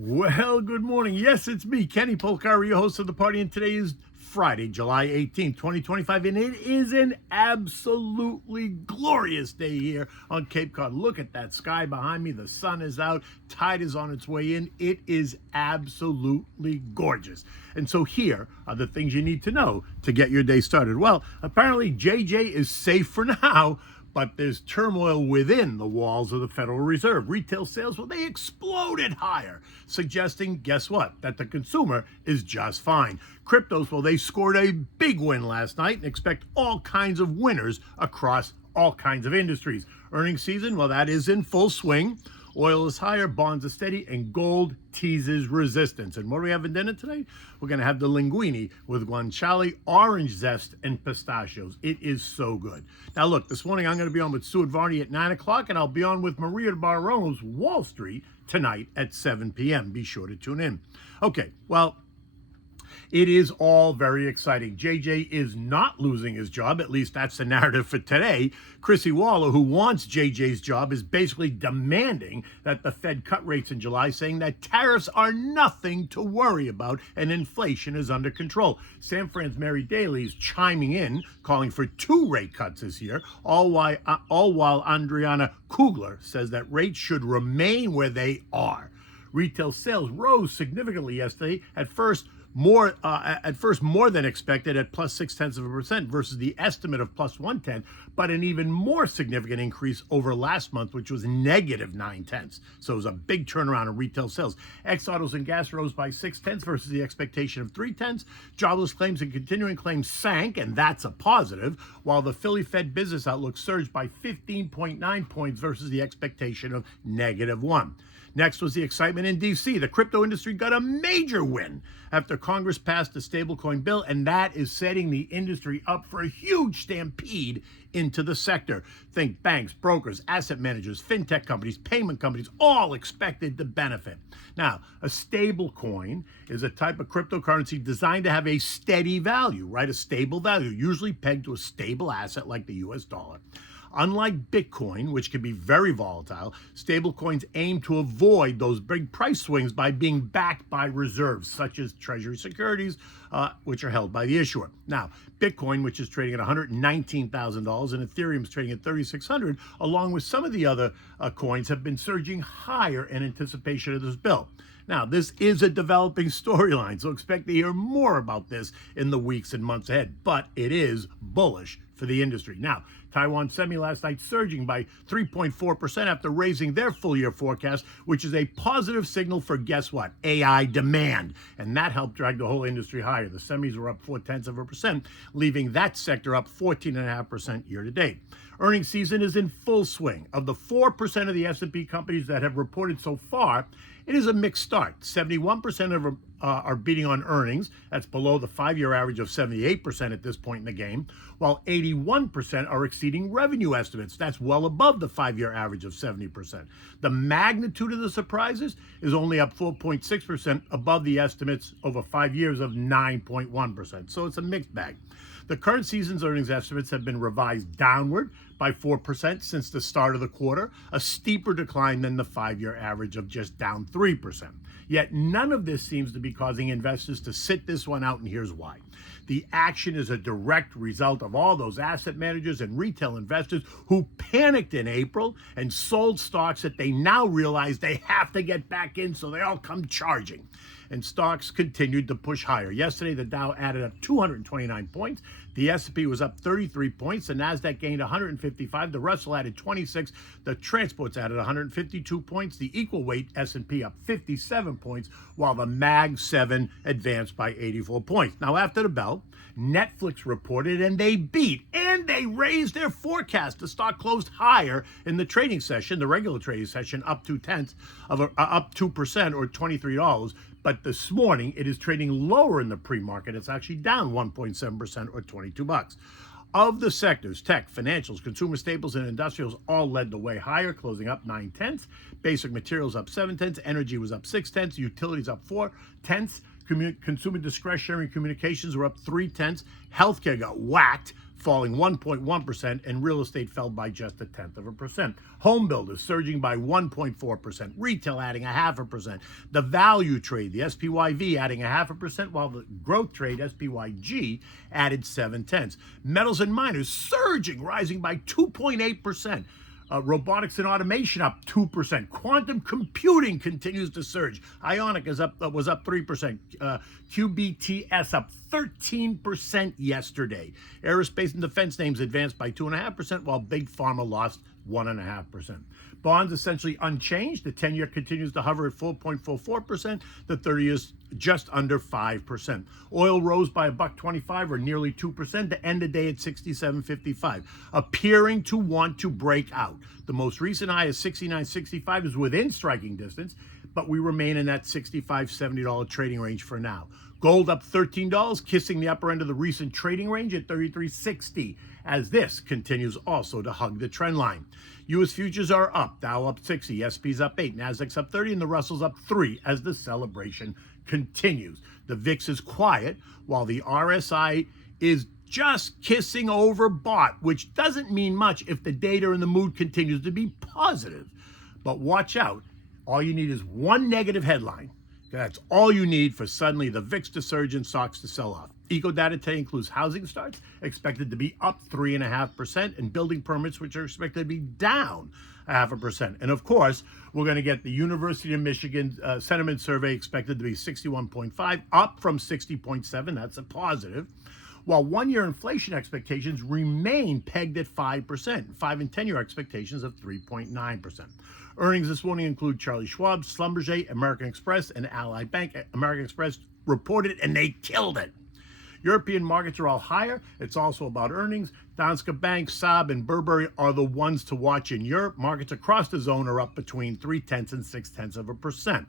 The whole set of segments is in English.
Well, good morning. Yes, it's me, Kenny Polcari, your host of the party, and today is Friday, July 18th, 2025, and it is an absolutely glorious day here on Cape Cod. Look at that sky behind me. The sun is out. Tide is on its way in. It is absolutely gorgeous. And so here are the things you need to know to get your day started. Well, apparently JJ is safe for now, but there's turmoil within the walls of the Federal Reserve. Retail sales, well, they exploded higher, suggesting, guess what, that the consumer is just fine. Cryptos, well, they scored a big win last night and expect all kinds of winners across all kinds of industries. Earnings season, well, that is in full swing. Oil is higher, bonds are steady, and gold teases resistance. And what do we have in dinner today? We're going to have the Linguine with Guanciale, orange zest, and pistachios. It is so good. Now, look, this morning I'm going to be on with Stuart Varney at 9 o'clock, and I'll be on with Maria Barrono's Wall Street tonight at 7 p.m. Be sure to tune in. Okay, well, it is all very exciting. JJ is not losing his job. At least that's the narrative for today. Chrissy Waller, who wants JJ's job, is basically demanding that the Fed cut rates in July, saying that tariffs are nothing to worry about and inflation is under control. San Fran's Mary Daly is chiming in, calling for 2 rate cuts this year, all while Adriana Kugler says that rates should remain where they are. Retail sales rose significantly yesterday, at first more than expected at plus 0.6% versus the estimate of plus 1/10, but an even more significant increase over last month, which was negative 0.9. So it was a big turnaround in retail sales. Ex-autos and gas rose by 0.6 versus the expectation of 0.3. Jobless claims and continuing claims sank, and that's a positive, while the Philly Fed business outlook surged by 15.9 points versus the expectation of -1. Next was the excitement in D.C. The crypto industry got a major win after Congress passed the stablecoin bill, and that is setting the industry up for a huge stampede into the sector. Think banks, brokers, asset managers, fintech companies, payment companies, all expected to benefit. Now, a stablecoin is a type of cryptocurrency designed to have a steady value, right? A stable value, usually pegged to a stable asset like the US dollar. Unlike Bitcoin, which can be very volatile, stablecoins aim to avoid those big price swings by being backed by reserves, such as Treasury securities, which are held by the issuer. Now, Bitcoin, which is trading at $119,000, and Ethereum is trading at $3,600, along with some of the other coins, have been surging higher in anticipation of this bill. Now, this is a developing storyline, so expect to hear more about this in the weeks and months ahead, but it is bullish for the industry. Now, Taiwan Semi last night surging by 3.4% after raising their full-year forecast, which is a positive signal for, guess what, AI demand. And that helped drag the whole industry higher. The semis were up 0.4%, leaving that sector up 14.5% year-to-date. Earnings season is in full swing. Of the 4% of the S&P companies that have reported so far, it is a mixed start. 71% of are beating on earnings. That's below the 5-year average of 78% at this point in the game, while 81% are exceeding revenue estimates. That's well above the 5-year average of 70%. The magnitude of the surprises is only up 4.6% above the estimates over 5 years of 9.1%. So it's a mixed bag. The current season's earnings estimates have been revised downward by 4% since the start of the quarter, a steeper decline than the 5-year average of just down 3%. Yet none of this seems to be causing investors to sit this one out, and here's why. The action is a direct result of all those asset managers and retail investors who panicked in April and sold stocks that they now realize they have to get back in, so they all come charging. And stocks continued to push higher. Yesterday, the Dow added up 229 points. The S&P was up 33 points. The Nasdaq gained 155. The Russell added 26. The transports added 152 points. The equal weight S&P up 57 points, while the Mag 7 advanced by 84 points. Now, after the bell, Netflix reported, and they beat, and they raised their forecast. The stock closed higher in the trading session, the regular trading session, up 2% or $23. But this morning, it is trading lower in the pre-market. It's actually down 1.7% or $22. Of the sectors, tech, financials, consumer staples, and industrials all led the way higher, closing up 0.9. Basic materials up 0.7. Energy was up 0.6. Utilities up 0.4. Consumer discretionary communications were up 0.3. Healthcare got whacked. falling 1.1%, and real estate fell by just 0.1%. Home builders surging by 1.4%, retail adding 0.5%, the value trade, the SPYV, adding 0.5%, while the growth trade, SPYG, added 0.7. Metals and miners surging, rising by 2.8%. Robotics and automation up 2%. Quantum computing continues to surge. Ionic was up 3%. QBTS up 13% yesterday. Aerospace and defense names advanced by 2.5%, while big pharma lost 1.5%. Bonds essentially unchanged. The 10-year continues to hover at 4.44%. The 30 is just under 5%. Oil rose by $1.25 or nearly 2% to end the day at 67.55, appearing to want to break out. The most recent high is 69.65 is within striking distance, but we remain in that $65, $70 trading range for now. Gold up $13, kissing the upper end of the recent trading range at $33.60, as this continues also to hug the trend line. U.S. futures are up, Dow up 60, SP's up 8, Nasdaq's up 30, and the Russell's up 3 as the celebration continues. The VIX is quiet, while the RSI is just kissing overbought, which doesn't mean much if the data and the mood continues to be positive. But watch out. All you need is one negative headline. That's all you need for suddenly the VIX to surge and stocks to sell off. Eco data today includes housing starts, expected to be up 3.5%, and building permits, which are expected to be down 0.5%. And of course, we're going to get the University of Michigan sentiment survey expected to be 61.5, up from 60.7. That's a positive. While one-year inflation expectations remain pegged at 5%, 5 and 10-year expectations of 3.9%. Earnings this morning include Charlie Schwab, Schlumberger, American Express, and Ally Bank. American Express reported, and they killed it. European markets are all higher. It's also about earnings. Danske Bank, Saab, and Burberry are the ones to watch in Europe. Markets across the zone are up between 0.3 and 0.6%.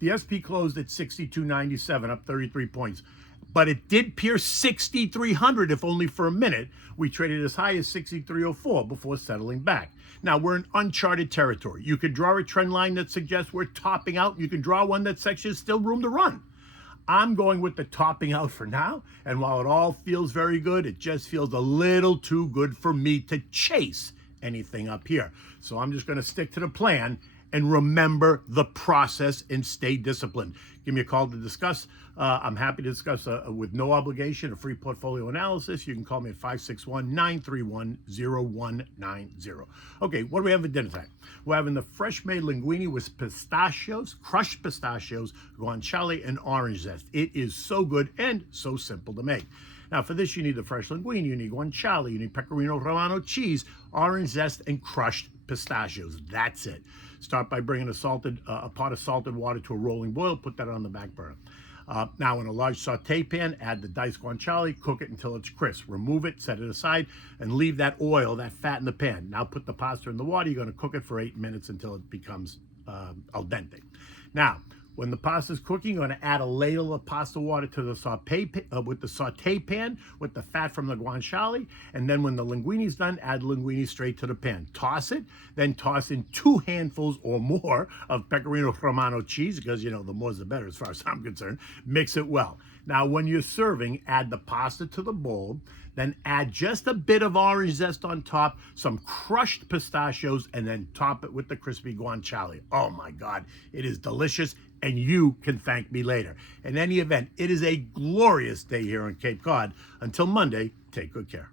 The SP closed at 62.97, up 33 points. But it did pierce 6,300, if only for a minute. We traded as high as 63.04 before settling back. Now, we're in uncharted territory. You could draw a trend line that suggests we're topping out. You can draw one that suggests there's still room to run. I'm going with the topping out for now. And while it all feels very good, it just feels a little too good for me to chase anything up here. So I'm just going to stick to the plan and remember the process and stay disciplined. Give me a call to discuss. I'm happy to discuss with no obligation, a free portfolio analysis. You can call me at 561-931-0190. Okay, what do we have for dinner time? We're having the fresh-made linguine with pistachios, crushed pistachios, guanciale, and orange zest. It is so good and so simple to make. Now, for this, you need the fresh linguine, you need guanciale, you need pecorino romano cheese, orange zest, and crushed pistachios. That's it. Start by bringing a pot of salted water to a rolling boil. Put that on the back burner. Now, in a large saute pan, add the diced guanciale, cook it until it's crisp. Remove it, set it aside, and leave that oil, that fat in the pan. Now, put the pasta in the water. You're going to cook it for 8 minutes until it becomes al dente. Now, when the pasta is cooking, you're going to add a ladle of pasta water to the saute pan with the fat from the guanciale, and then when the linguine is done, add linguine straight to the pan. Toss it, then toss in 2 handfuls or more of pecorino romano cheese, because, you know, the more the better as far as I'm concerned. Mix it well. Now, when you're serving, add the pasta to the bowl, then add just a bit of orange zest on top, some crushed pistachios, and then top it with the crispy guanciale. Oh my God, it is delicious, and you can thank me later. In any event, it is a glorious day here on Cape Cod. Until Monday, take good care.